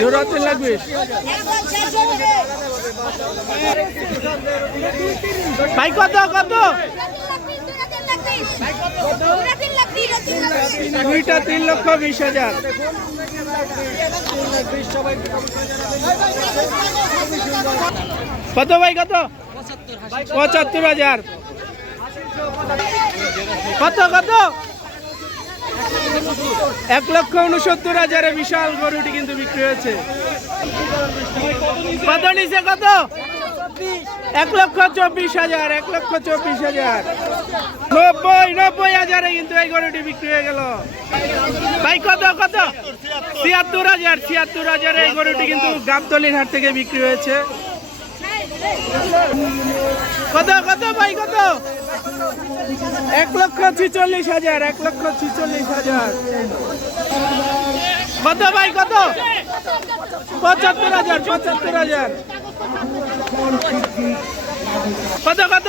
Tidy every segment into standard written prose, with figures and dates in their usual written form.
জোড়া 3 লাখ 20। ভাই কত কত? দুইটা 3,20,000। কত ভাই কত? 75,000। কত কত? 1,69,000 বিশাল গরুটি কিন্তু বিক্রি হয়েছে। কত নিচে কত? 1,24,000। 1,24,000। 90,000 কিন্তু এই গরুটি বিক্রি হয়ে গেল। ভাই কত কত? 76,000। 76,000 এই গরুটি কিন্তু গাবতলীর হাট থেকে বিক্রি হয়েছে। কত কত ভাই কত? 1,46,000। 1,46,000। কত ভাই কত? 75,000। 75,000। কত কত?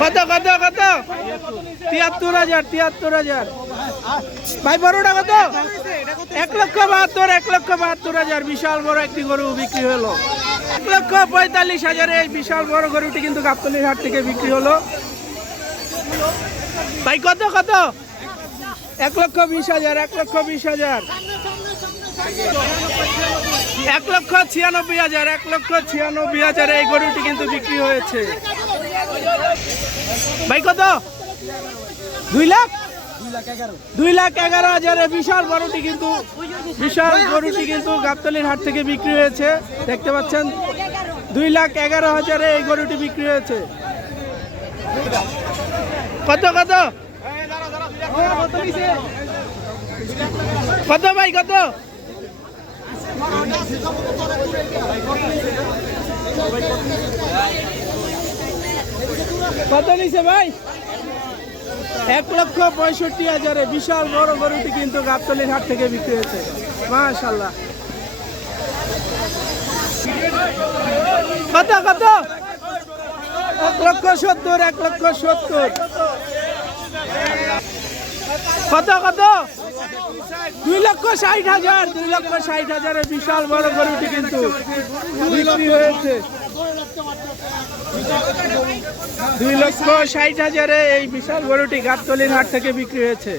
কত কত কত? 73,000। 73,000। ভাই বড়টা কত? 1,72,000। 1,72,000 বিশাল বড় একটি গরু বিক্রি হলো। 1,45,000 এই বিশাল বড় গরুটি কিন্তু গাবতলীর হাট থেকে বিক্রি হলো। ভাই কত কত? 1,20,000। 1,20,000। 1,96,000। 1,96,000 এই গরুটি কিন্তু বিক্রি হয়েছে। ভাই কত? 2 লাখ? 2,11,000 বিশাল বড়টি কিন্তু গাবতলীর হাট থেকে বিক্রি হয়েছে। দেখতে পাচ্ছেন 2,11,000 এই গরুটি বিক্রি হয়েছে। কত কত? কত ভাই কত? কত নিছে ভাই? 1,65,000 বিশাল বড় গরুটি কিন্তু গাবতলীর হাট থেকে বিক্রি হয়েছে। মাশাআল্লাহ। কত কত? 1,70,000। 1,70,000। কত কত? 2,60,000। 2,60,000 বিশাল বড় গরুটি কিন্তু বিক্রি হয়েছে। 2,60,000 এই বিশাল গরুটি গাবতলীর হাট থেকে বিক্রি হয়েছে।